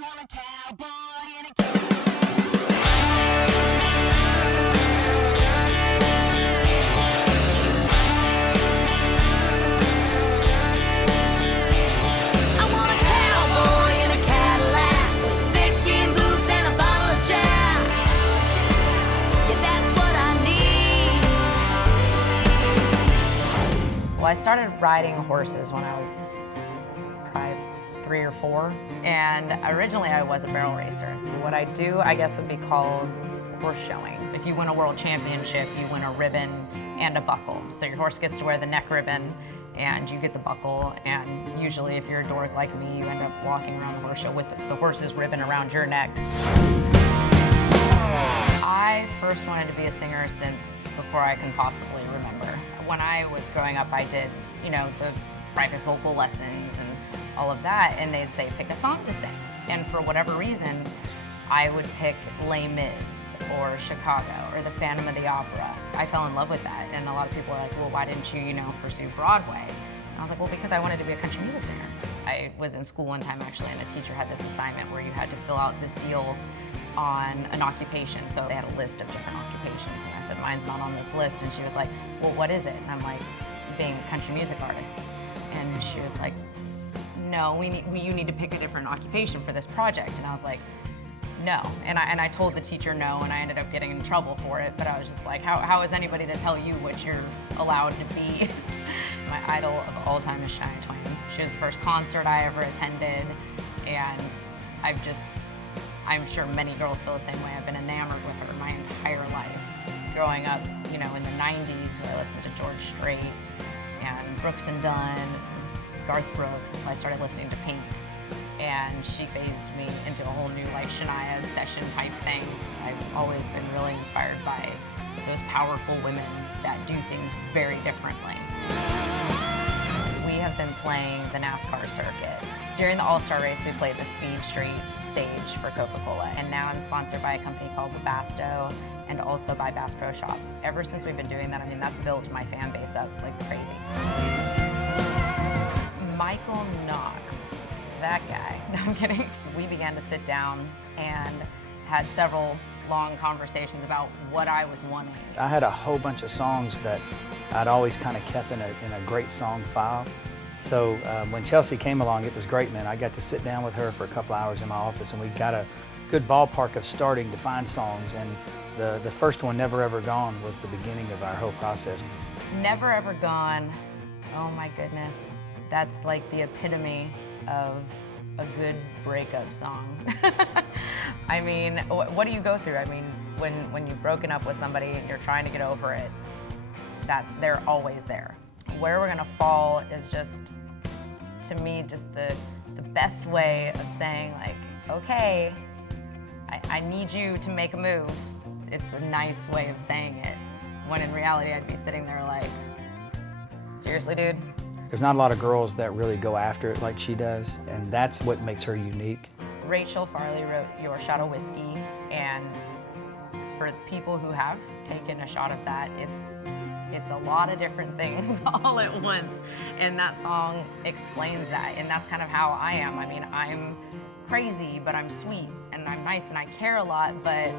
want a cowboy in a Well, I started riding horses when I was probably 3 or 4, and originally I was a barrel racer. What I do, I guess, would be called horse showing. If you win a world championship, you win a ribbon and a buckle. So your horse gets to wear the neck ribbon, and you get the buckle, and usually if you're a dork like me, you end up walking around the horse show with the horse's ribbon around your neck. I first wanted to be a singer since before I can possibly remember. When I was growing up, I did, the private vocal lessons and all of that, and they'd say, pick a song to sing. And for whatever reason, I would pick Les Mis or Chicago or The Phantom of the Opera. I fell in love with that, and a lot of people were like, well, why didn't you, pursue Broadway? And I was like, well, because I wanted to be a country music singer. I was in school one time, actually, and a teacher had this assignment where you had to fill out this deal on an occupation. So they had a list of different occupations, and I said, mine's not on this list. And she was like, well, what is it? And I'm like, being a country music artist. And she was like, no, you need to pick a different occupation for this project. And I was like, no. And I told the teacher no, and I ended up getting in trouble for it. But I was just like, how is anybody to tell you what you're allowed to be? My idol of all time is Shania Twain. She was the first concert I ever attended, and I'm sure many girls feel the same way. I've been enamored with her my entire life. Growing up, in the 90s, I listened to George Strait and Brooks and Dunn, Garth Brooks. I started listening to Pink, and she phased me into a whole new Shania obsession type thing. I've always been really inspired by those powerful women that do things very differently. We have been playing the NASCAR circuit. During the All-Star race, we played the Speed Street stage for Coca-Cola, and now I'm sponsored by a company called Webasto and also by Bass Pro Shops. Ever since we've been doing that, that's built my fan base up like crazy. Michael Knox, that guy, no, I'm kidding. We began to sit down and had several long conversations about what I was wanting. I had a whole bunch of songs that I'd always kind of kept in a great song file. So when Chelsea came along, it was great, man. I got to sit down with her for a couple hours in my office, and we got a good ballpark of starting to find songs. And the first one, Never Ever Gone, was the beginning of our whole process. Never Ever Gone, oh my goodness. That's like the epitome of a good breakup song. What do you go through? When you've broken up with somebody and you're trying to get over it, that they're always there. Where We're Gonna Fall is just, to me, just the best way of saying, like, okay, I need you to make a move. It's a nice way of saying it, when in reality I'd be sitting there like, seriously, dude? There's not a lot of girls that really go after it like she does, and that's what makes her unique. Rachel Farley wrote Your Shot of Whiskey, and for people who have taken a shot of that, it's a lot of different things all at once, and that song explains that, and that's kind of how I am. I'm crazy, but I'm sweet, and I'm nice, and I care a lot, but,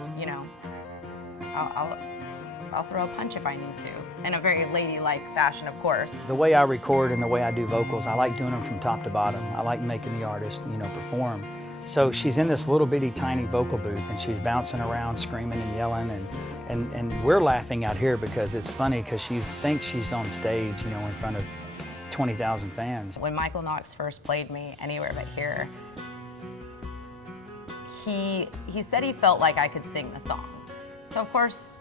I'll throw a punch if I need to, in a very ladylike fashion, of course. The way I record and the way I do vocals, I like doing them from top to bottom. I like making the artist, perform. So she's in this little bitty tiny vocal booth, and she's bouncing around, screaming and yelling, and we're laughing out here because it's funny because she thinks she's on stage, in front of 20,000 fans. When Michael Knox first played me Anywhere But Here, he said he felt like I could sing the song. So of course,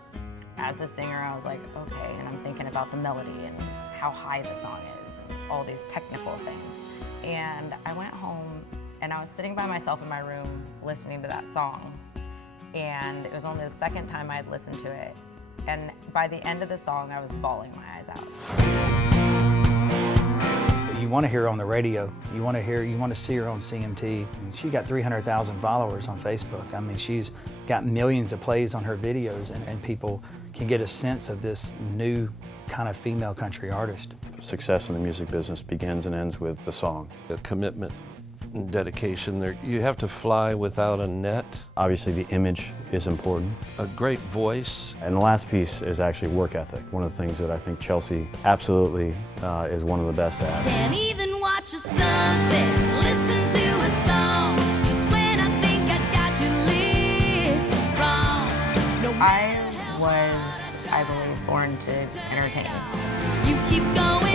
as a singer, I was like, okay, and I'm thinking about the melody and how high the song is and all these technical things. And I went home and I was sitting by myself in my room listening to that song. And it was only the second time I'd listened to it. And by the end of the song, I was bawling my eyes out. You want to hear her on the radio. You want to see her on CMT. She got 300,000 followers on Facebook. She's got millions of plays on her videos, and people can get a sense of this new kind of female country artist. Success in the music business begins and ends with the song. A commitment and dedication. You have to fly without a net. Obviously the image is important. A great voice. And the last piece is actually work ethic. One of the things that I think Chelsea absolutely is one of the best at. Can't even watch a sunset, listen to a song, just when I think I got you lit wrong. No I was, I believe, born to entertain. You keep going.